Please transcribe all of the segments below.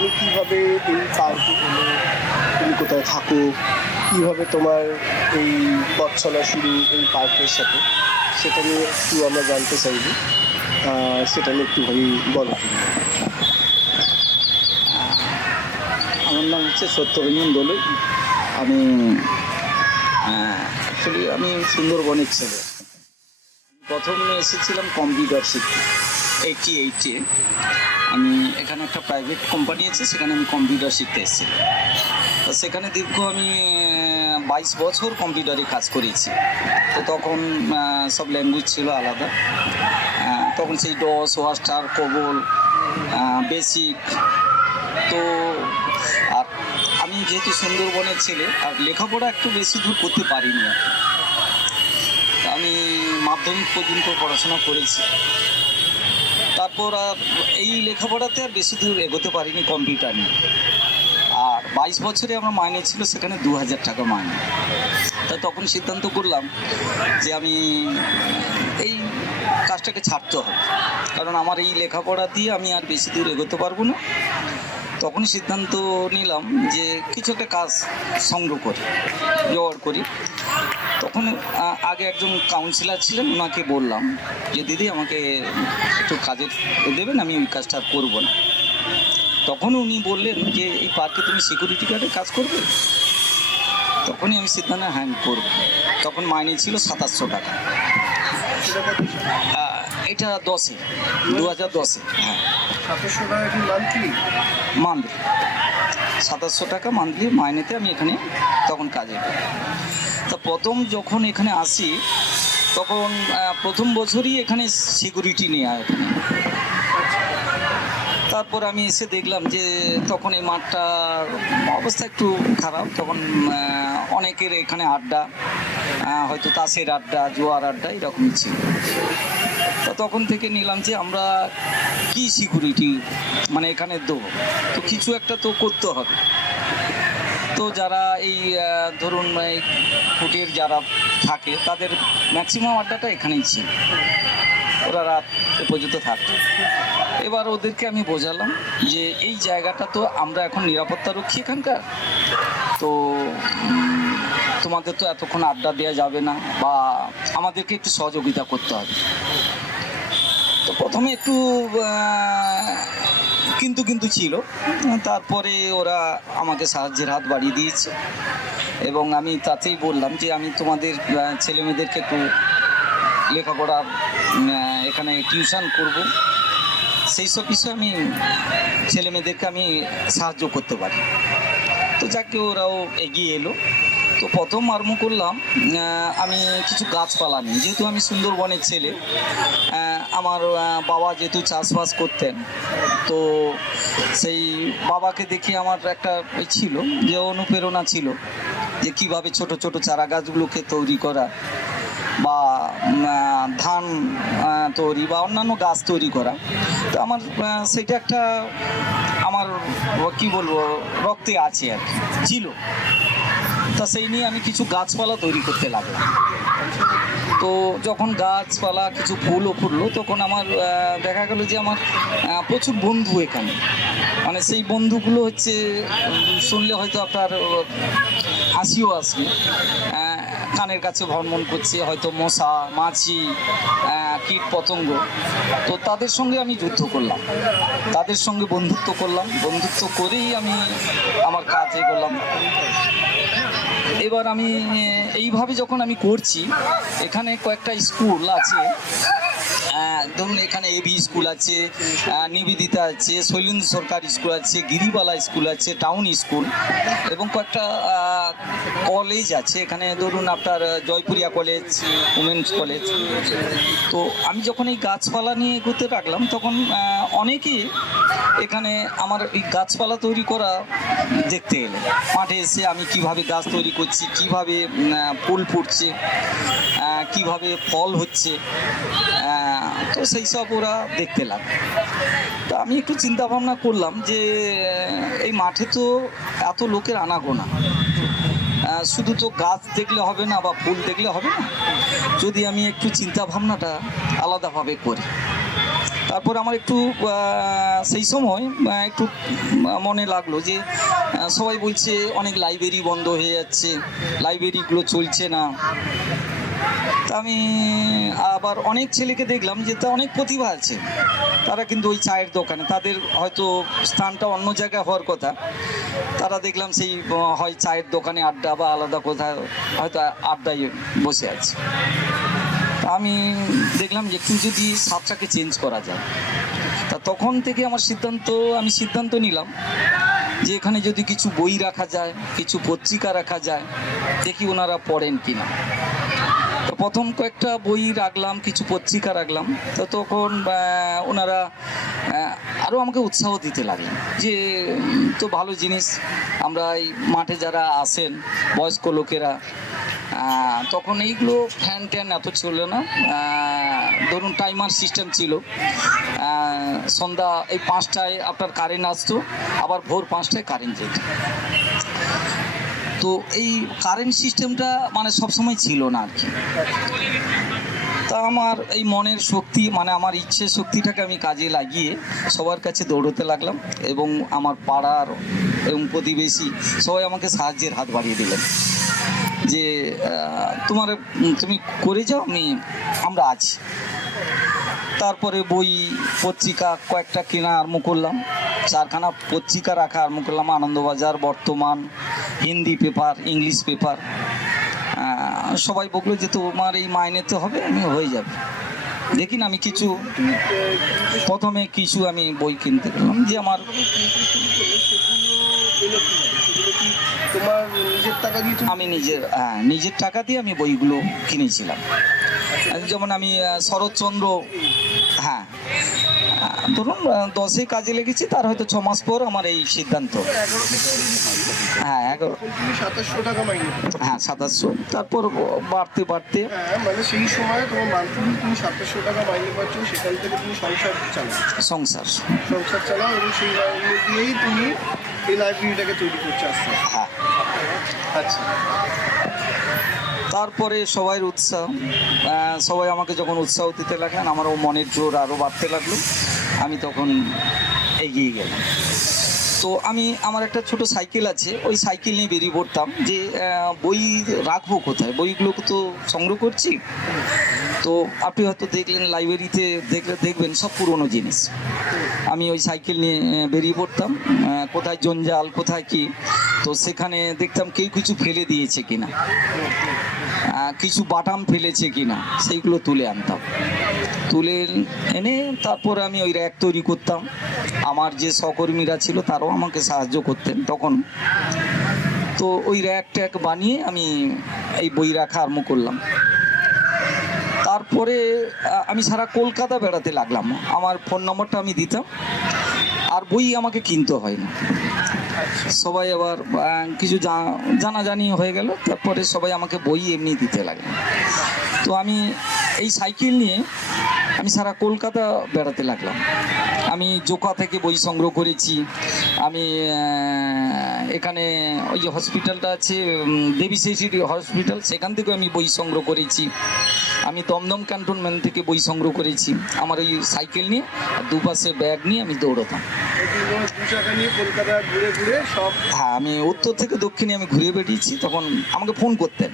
তুমি কিভাবে এই পার্কে এলে, তুমি কোথায় থাকো, কিভাবে তোমার এই পথ চলা শুরু এই পার্কের সাথে, সেটা নিয়ে একটু আমরা জানতে চাইবো। সেটা নিয়ে একটুখানি বলো তুমি। আমার নাম হচ্ছে সত্যরঞ্জন দোলই। আমি অ্যাকচুয়ালি আমি সুন্দরবনের ছেলে। প্রথম এসেছিলাম কম্পিউটার শিখতে 88-এ। আমি এখানে একটা প্রাইভেট কোম্পানি আছে, সেখানে আমি কম্পিউটার শিখতে এসেছিলাম। তো সেখানে দীর্ঘ আমি 22 বছর কম্পিউটারে কাজ করেছি। তো তখন সব ল্যাঙ্গুয়েজ ছিল আলাদা। তখন সেই ডস, ওয়াস্টার, কোবল, বেসিক। তো আর আমি যেহেতু সুন্দরবনের ছেলে, আর লেখাপড়া একটু বেশি দূর করতে পারিনি আর কি। আমি মাধ্যমিক পর্যন্ত পড়াশোনা করেছি, তারপর আর এই লেখাপড়াতে আর বেশি দূর এগোতে পারিনি কম্পিউটার নিয়ে। আর 22 বছরে আমার মাইনে ছিল সেখানে 2000 টাকা মাইনে। তা তখন সিদ্ধান্ত করলাম যে আমি এই কাজটাকে ছাড়তে হবে, কারণ আমার এই লেখাপড়া দিয়ে আমি আর বেশি দূর এগোতে পারবো না। তখন সিদ্ধান্ত নিলাম যে কিছু একটা কাজ সংগ্রহ করি, জোগাড় করি। তখন আগে একজন কাউন্সিলর ছিলেন, ওনাকে বললাম যে দিদি আমাকে একটু কাজের দেবেন, আমি ওই কাজটা আর করবো না। তখন উনি বললেন যে এই পার্কে তুমি সিকিউরিটি গার্ডে কাজ করবে। তখনই আমি সিদ্ধান্ত হ্যাঁ করব। তখন মাইনে ছিল 2700 টাকা। এটা 10-এ, 2010-এ। হ্যাঁ, 2700 টাকা কি মান্থলি? মান্থলি 2700 টাকা মান্থলি মাইনেতে আমি এখানে তখন কাজে করি। তা প্রথম যখন এখানে আসি তখন প্রথম বছরই এখানে সিকিউরিটি নেওয়া এখানে। তারপর আমি এসে দেখলাম যে তখন এই মাঠটার অবস্থা একটু খারাপ। তখন অনেকের এখানে আড্ডা, হয়তো তাসের আড্ডা, জোয়ার আড্ডা এরকমই ছিল। তো তখন থেকে নিলাম যে আমরা কি সিকিউরিটি মানে এখানে দেবো, তো কিছু একটা তো করতে হবে। তো যারা এই ধরুন এই ফুটের যারা থাকে তাদের ম্যাক্সিমাম আড্ডাটা এখানেই ছিল, ওরা রাত পর্যন্ত থাকতো। এবার ওদেরকে আমি বোঝালাম যে এই জায়গাটা তো আমরা এখন নিরাপত্তা রক্ষী এখানকার, তো তোমাদের তো এতক্ষণ আড্ডা দেওয়া যাবে না, বা আমাদেরকে একটু সহযোগিতা করতে হবে। তো প্রথমে একটু কিন্তু কিন্তু ছিল, তারপরে ওরা আমাকে সাহায্যের হাত বাড়িয়ে দিয়েছে। এবং আমি তাতেই বললাম যে আমি তোমাদের ছেলেমেয়েদেরকে একটু লেখাপড়া এখানে টিউশন করব, সেই সব বিষয়ে আমি ছেলেমেয়েদেরকে আমি সাহায্য করতে পারি। তো যাকে ওরাও এগিয়ে এলো। তো প্রথম আরম্ভ করলাম আমি কিছু গাছপালা নিয়ে, যেহেতু আমি সুন্দরবনের ছেলে। আমার বাবা যেহেতু চাষবাস করতেন, তো সেই বাবাকে দেখে আমার একটা ছিল যে অনুপ্রেরণা ছিল যে কীভাবে ছোট ছোট চারা গাছগুলোকে তৈরি করা, বা ধান তৈরি বা অন্যান্য গাছ তৈরি করা। তো আমার সেটা একটা আমার কি বলবো রক্তে আছে আর কি, ছিল। তা সেই নিয়ে আমি কিছু গাছপালা তৈরি করতে লাগলাম। তো যখন গাছপালা কিছু ফুলও ফুটলো, তখন আমার দেখা গেল যে আমার প্রচুর বন্ধু এখানে। মানে সেই বন্ধুগুলো হচ্ছে শুনলে হয়তো আপনার হাসিও আসবে। কানের কাছে ভ্রমণ করছে হয়তো মশা, মাছি, কীট পতঙ্গ। তো তাদের সঙ্গে আমি যুদ্ধ করলাম, তাদের সঙ্গে বন্ধুত্ব করলাম, বন্ধুত্ব করেই আমি আমার কাজ এগোলাম। এবার আমি এইভাবে যখন আমি করছি, এখানে কয়েকটা স্কুল আছে, ধরুন এখানে এবি স্কুল আছে, নিবেদিতা আছে, শৈলেন্দ্র সরকার স্কুল আছে, গিরিবালা স্কুল আছে, টাউন স্কুল, এবং কয়েকটা কলেজ আছে এখানে, ধরুন আপনার জয়পুরিয়া কলেজ, উমেন্স কলেজ। তো আমি যখন এই গাছপালা নিয়ে এগোতে রাখলাম, তখন অনেকেই এখানে আমার এই গাছপালা তৈরি করা দেখতে এলো। মাঠে এসে আমি কিভাবে গাছ তৈরি করছি, কিভাবে ফুল ফুটছে, কিভাবে ফল হচ্ছে, তো সেই সব ওরা দেখতে লাগলো। তো আমি একটু চিন্তা ভাবনা করলাম যে এই মাঠে তো এত লোকের আনাগোনা, শুধু তো গাছ দেখলে হবে না বা ফুল দেখলে হবে না, যদি আমি একটু চিন্তা ভাবনাটা আলাদাভাবে করি। তারপর আমার একটু সেই সময় একটু মনে লাগলো যে সবাই বলছে অনেক লাইব্রেরি বন্ধ হয়ে যাচ্ছে, লাইব্রেরিগুলো চলছে না। তা আমি আবার অনেক ছেলেকে দেখলাম যে তা অনেক প্রতিভা আছে, তারা কিন্তু ওই চায়ের দোকানে, তাদের হয়তো স্থানটা অন্য জায়গায় হওয়ার কথা, তারা দেখলাম সেই হয় চায়ের দোকানে আড্ডা বা আলাদা কোথাও হয়তো আড্ডায় বসে আছে। তা আমি দেখলাম যে একটু যদি সাতটাকে চেঞ্জ করা যায়, তা তখন থেকে আমি সিদ্ধান্ত নিলাম যে এখানে যদি কিছু বই রাখা যায়, কিছু পত্রিকা রাখা যায়, দেখি ওনারা পড়েন কিনা। তো প্রথম কয়েকটা বই রাখলাম, কিছু পত্রিকা রাখলাম। তো তখন ওনারা আরও আমাকে উৎসাহ দিতে লাগলেন যে তো ভালো জিনিস। আমরা এই মাঠে যারা আসেন বয়স্ক লোকেরা, তখন এইগুলো ফ্যান ট্যান এত ছিল না, ধরুন টাইমার সিস্টেম ছিল। সন্ধ্যা এই 5টায় আপনার কারেন্ট আসতো, আবার ভোর 5টায় কারেন্ট যেত। তো এই কারেন্ট সিস্টেমটা মানে সবসময় ছিল না আর কি। তা আমার এই মনের শক্তি, মানে আমার ইচ্ছে শক্তিটাকে আমি কাজে লাগিয়ে সবার কাছে দৌড়তে লাগলাম, এবং আমার পাড়ার এবং প্রতিবেশী সবাই আমাকে সাহায্যের হাত বাড়িয়ে দিলেন যে তুমি করে যাও, আমরা আছি। তারপরে বই পত্রিকা কয়েকটা কেনা আরম্ভ করলাম, 4খানা পত্রিকা রাখা আরম্ভ করলাম। আনন্দবাজার, বর্তমান, হিন্দি পেপার, ইংলিশ পেপার। সবাই বললো যে তোমার এই মাইনেতে হবে, আমি হয়ে যাবে। দেখি না, আমি প্রথমে কিছু আমি বই কিনতে গেলাম যে আমার তোমার নিজের টাকা দিয়ে আমি নিজের টাকা দিয়ে আমি বইগুলো কিনেছিলাম। যেমন আমি শরৎচন্দ্র, ধরুন 10-এ কাজে লেগেছি, তার হয়তো 6 মাস পর আমার এই সিদ্ধান্ত। 2700 টাকা মাইনে। 2700। তারপর বাড়তে মানে সেই সময় তোমার মান্থলি তুমি 2700 টাকা মাইনে পাচ্ছ, সেখান থেকে তুমি সংসার চালাও, এবং সেই মাইনে দিয়েই তুমি এই লাইব্রেরিটাকে তৈরি করছো আস্তে আস্তে। আচ্ছা। তারপরে সবাই আমাকে যখন উৎসাহ দিতে লাগলেন, আমারও মনের জোর আরও বাড়তে লাগলো, আমি তখন এগিয়ে গেলাম। তো আমার একটা ছোট সাইকেল আছে, ওই সাইকেল নিয়ে বেরিয়ে পড়তাম যে বই রাখবো কোথায়, বইগুলো তো সংগ্রহ করছি। তো আপনি হয়তো দেখলেন লাইব্রেরিতে দেখবেন সব পুরনো জিনিস। আমি ওই সাইকেল নিয়ে বেরিয়ে পড়তাম, কোথায় জঞ্জাল, কোথায় কি। তো সেখানে দেখতাম কেউ কিছু ফেলে দিয়েছে কিনা, কিছু বাটাম ফেলেছে কিনা, সেইগুলো তুলে আনতাম। তুলে এনে তারপর আমি ওই র্যাক তৈরি করতাম। আমার যে সহকর্মীরা ছিল তারাও আমাকে সাহায্য করতেন তখন। তো ওই র্যাক ট্যাক বানিয়ে আমি এই বই রাখা আরম্ভ করলাম। তারপরে আমি সারা কলকাতা বেড়াতে লাগলাম। আমার ফোন নম্বরটা আমি দিতাম, আর বই আমাকে কিনতে হয় না। সবাই আবার কিছু জানাজানি হয়ে গেল, তারপরে সবাই আমাকে বই এমনি দিতে লাগলো। তো আমি এই সাইকেল নিয়ে আমি সারা কলকাতা বেড়াতে লাগলাম। আমি জোকা থেকে বই সংগ্রহ করেছি, আমি এখানে ওই যে হসপিটালটা আছে দেবী শিশু হসপিটাল, সেখান থেকেও আমি বই সংগ্রহ করেছি। আমি দমদম ক্যান্টনমেন্ট থেকে বই সংগ্রহ করেছি। আমার ওই সাইকেল নিয়ে দুপাশে ব্যাগ নিয়ে আমি দৌড়তাম। আমি উত্তর থেকে দক্ষিণে আমি ঘুরে বেরিয়েছি। তখন আমাকে ফোন করতেন।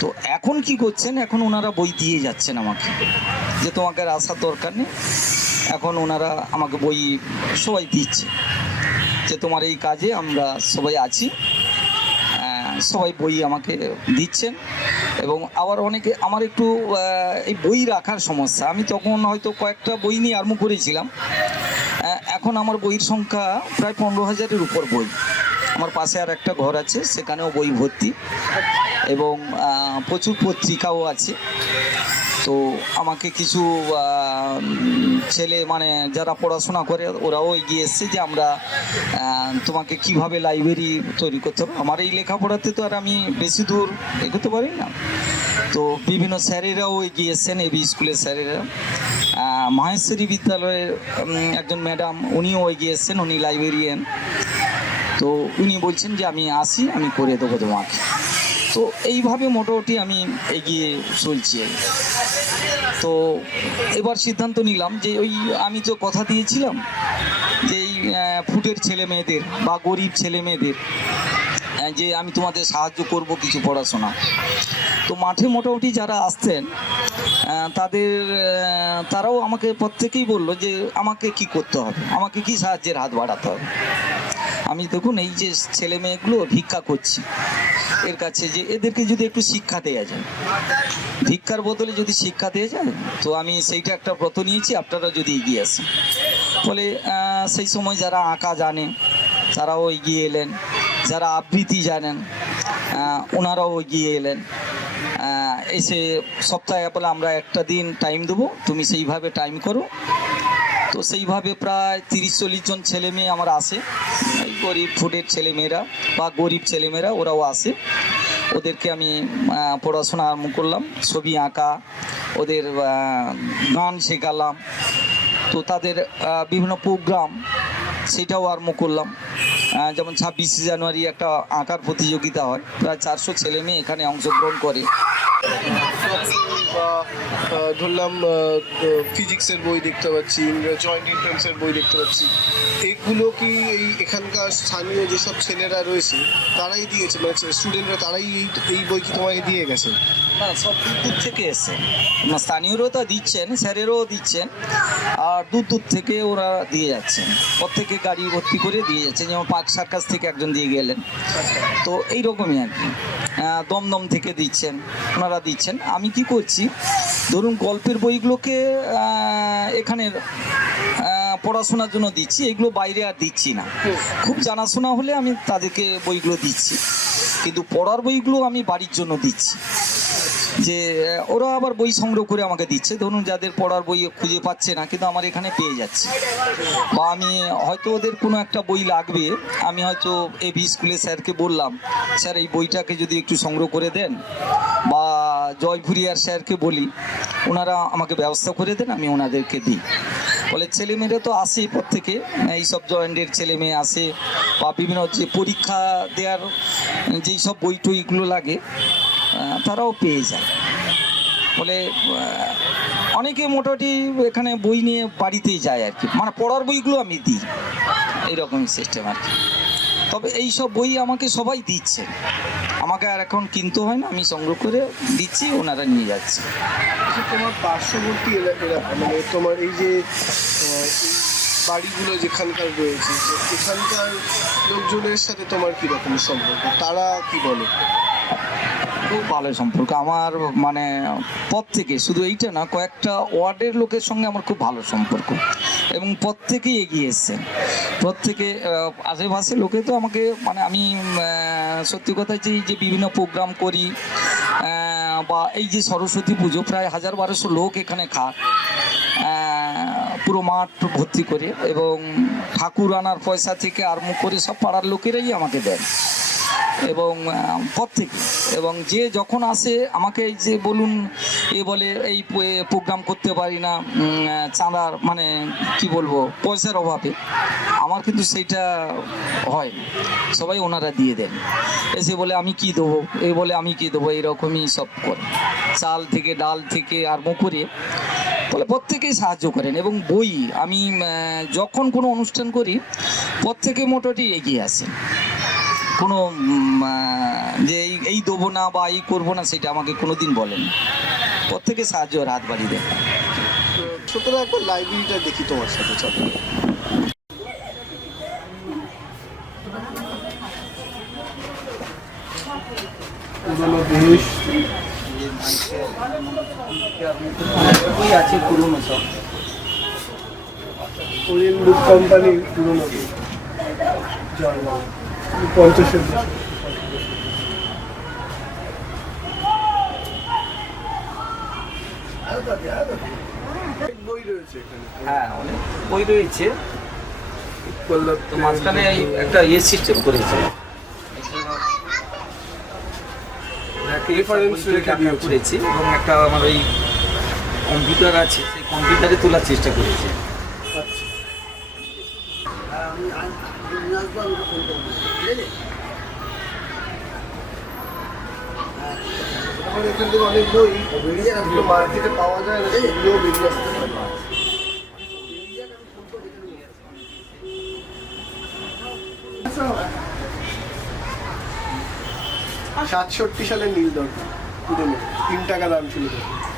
তো এখন কি করছেন, এখন ওনারা বই দিয়ে যাচ্ছেন আমাকে, যে তোমাকে আর আসার দরকার নেই। এখন ওনারা আমাকে বই সবাই দিচ্ছে, যে তোমার এই কাজে আমরা সবাই আছি। সবাই বই আমাকে দিচ্ছেন। এবং আবার অনেকে আমার একটু এই বই রাখার সমস্যা, আমি তখন হয়তো কয়েকটা বই নিয়ে আরম্ভ করেছিলাম। এখন আমার বইয়ের সংখ্যা প্রায় 15,000-এর উপর বই। আমার পাশে আর একটা ঘর আছে, সেখানেও বই ভর্তি, এবং প্রচুর পত্রিকাও আছে। তো আমাকে কিছু ছেলে মানে যারা পড়াশোনা করে ওরাও এগিয়ে এসছে যে আমরা তোমাকে কিভাবে লাইব্রেরি তৈরি করতে হবে। আমার এই লেখাপড়াতে তো আর আমি বেশি দূর এগোতে পারি না। তো বিভিন্ন স্যারেরাও এগিয়ে এসছেন, এবি স্কুলের স্যারেরা। মাহেশ্বরী বিদ্যালয়ের একজন ম্যাডাম, উনিও এগিয়ে এসছেন, উনি লাইব্রেরিয়ান। তো উনি বলছেন যে আমি আসি, আমি করে দেবো তোমাকে। তো এইভাবে মোটামুটি আমি এগিয়ে চলছি। তো এবার সিদ্ধান্ত নিলাম যে ওই আমি তো কথা দিয়েছিলাম যে এই ফুটের ছেলে মেয়েদের বা গরিব ছেলে মেয়েদের যে আমি তোমাদের সাহায্য করব কিছু পড়াশোনা। তো মাঠে মোটামুটি যারা আসতেন তারাও আমাকে প্রত্যেকেই বললো যে আমাকে কি করতে হবে, আমাকে কি সাহায্যের হাত বাড়াতে হবে। আমি দেখুন এই যে ছেলে মেয়েগুলো ভিক্ষা করছি এর কাছে, যে এদেরকে যদি একটু শিক্ষা দেওয়া যায়, ভিক্ষার বদলে যদি শিক্ষা দেওয়া যায়, তো আমি সেইটা একটা ব্রত নিয়েছি, আপনারা যদি এগিয়ে আসেন। ফলে সেই সময় যারা আঁকা জানে তারাও এগিয়ে এলেন, যারা আবৃত্তি জানেন ওনারাও এগিয়ে এলেন। এসে সপ্তাহে বলে আমরা একটা দিন টাইম দেবো, তুমি সেইভাবে টাইম করো। তো সেইভাবে প্রায় 30-40 জন ছেলে মেয়ে আমার আসে, এই গরিব ফুটের ছেলেমেয়েরা বা গরিব ছেলেমেয়েরা ওরাও আসে। ওদেরকে আমি পড়াশোনা আরম্ভ করলাম, ছবি আঁকা, ওদের গান শেখালাম। তো তাদের বিভিন্ন প্রোগ্রাম সেটাও আরম্ভ করলাম। যেমন 26শে জানুয়ারি একটা আঁকার প্রতিযোগিতা হয়, প্রায় 400 ছেলে মেয়ে এখানে অংশগ্রহণ করে। ধরলাম ফিজিক্সের বই দেখতে পাচ্ছি, জয়েন্ট এন্ট্রান্সের বই দেখতে পাচ্ছি, এগুলো কি এই এখানকার স্থানীয় যেসব ছেলেরা রয়েছে তারাই দিয়েছে, মানে স্টুডেন্টরা তারাই এই বই কি তোমাকে দিয়ে গেছে? না, সব দূর থেকে এসে স্থানীয়রাও তো দিচ্ছেন, স্যারেরও দিচ্ছেন, আর দূর দূর থেকে ওরা দিয়ে যাচ্ছেন, প্রত্যেকে গাড়ি ভর্তি করে দিয়ে যাচ্ছেন। যেমন পার্ক সার্কাস থেকে একজন দিয়ে গেলেন, তো এইরকমই আর কি। দমদম থেকে দিচ্ছেন, ওনারা দিচ্ছেন। আমি কি করছি, ধরুন গল্পের বইগুলোকে এখানের পড়াশোনার জন্য দিচ্ছি, এগুলো বাইরে আর দিচ্ছি না। খুব জানাশোনা হলে আমি তাদেরকে বইগুলো দিচ্ছি, কিন্তু পড়ার বইগুলো আমি বাড়ির জন্য দিচ্ছি। যে ওরা আবার বই সংগ্রহ করে আমাকে দিচ্ছে, ধরুন যাদের পড়ার বই খুঁজে পাচ্ছে না কিন্তু আমার এখানে পেয়ে যাচ্ছে, বা আমি হয়তো ওদের কোনো একটা বই লাগবে, আমি হয়তো এবি স্কুলে স্যারকে বললাম, স্যার এই বইটাকে যদি একটু সংগ্রহ করে দেন, বা জয়পুরিয়ার স্যারকে বলি, ওনারা আমাকে ব্যবস্থা করে দেন, আমি ওনাদেরকে দিই। ফলে ছেলেমেয়েরা তো আসে প্রত্যেকে, এইসব জয়েন্টের ছেলে মেয়ে আসে, বা বিভিন্ন যে পরীক্ষা দেওয়ার যেই সব বই টইগুলো লাগে তারাও পেয়ে যায়। ফলে অনেকে মোটামুটি এখানে বই নিয়ে বাড়িতেই যায় আর কি, মানে পড়ার বইগুলো আমি দিই, এইরকমই সিস্টেম আর কি। তবে এই সব বই আমাকে সবাই দিচ্ছে, আমাকে আর এখন কিনতে হয় না, আমি সংগ্রহ করে দিচ্ছি, ওনারা নিয়ে যাচ্ছে। তোমার পার্শ্ববর্তী এলাকা মানে তোমার এই যে বাড়িগুলো যেখানকার রয়েছে, এখানকার লোকজনের সাথে তোমার কীরকম সম্পর্ক, তারা কি বলে? খুব ভালো সম্পর্ক আমার, মানে প্রত্যেকে, শুধু এইটা না, কয়েকটা ওয়ার্ডের লোকের সঙ্গে আমার খুব ভালো সম্পর্ক, এবং প্রত্যেকেই এগিয়ে এসছেন। প্রত্যেকে আশেপাশে লোকে তো আমাকে, মানে আমি সত্যি কথা যে বিভিন্ন প্রোগ্রাম করি, বা এই যে সরস্বতী পুজো, প্রায় 1000-1200 লোক এখানে খায়, পুরো মাঠ ভর্তি করে, এবং ঠাকুর আনার পয়সা থেকে আরম্ভ করে সব পাড়ার লোকেরাই আমাকে দেন, এবং প্রত্যেকে, এবং যে যখন আসে আমাকে এই যে বলুন এ বলে এই প্রোগ্রাম করতে পারি না চাঁদার, মানে কি বলবো, পয়সার অভাবে, আমার কিন্তু সেইটা হয় না, সবাই ওনারা দিয়ে দেন। এসে বলে আমি কি দেবো, এই বলে আমি কি দেবো, এইরকমই সব করে, চাল থেকে ডাল থেকে আরম্ভ করে, ফলে প্রত্যেকেই সাহায্য করেন। এবং বই আমি যখন কোনো অনুষ্ঠান করি প্রত্যেকে মোটামুটি এগিয়ে আসে, কোনো যে এই দেবো না বা এই করবো না সেটা আমাকে কোনোদিন বলেন, প্রত্যেকে সাহায্যের হাত বাড়িয়ে দেন। সুতরাং একবার লাইব্রেরিটা দেখি তোমার সাথে, চলো। বই আছে পুরনো সব, ওরিয়েন্ট বুক কোম্পানি পুরনো বই, 50-এর দশক। বই রয়েছে এখানে, হ্যাঁ অনেক বই রয়েছে। তো মাঝখানে একটা সিস্টেম করেছে, রেফারেন্স রেখে করেছি, এবং একটা আমার ওই কম্পিউটার আছে, সেই কম্পিউটারে তোলার চেষ্টা করেছি। এখান থেকে অনেক বই যেগুলো মার্কেটে পাওয়া যায় না সেগুলোও বেরিয়ে আসতে পারে। 67 সালে নীল দর্পণ পুরনো 3 টাকা দাম ছিল তখন।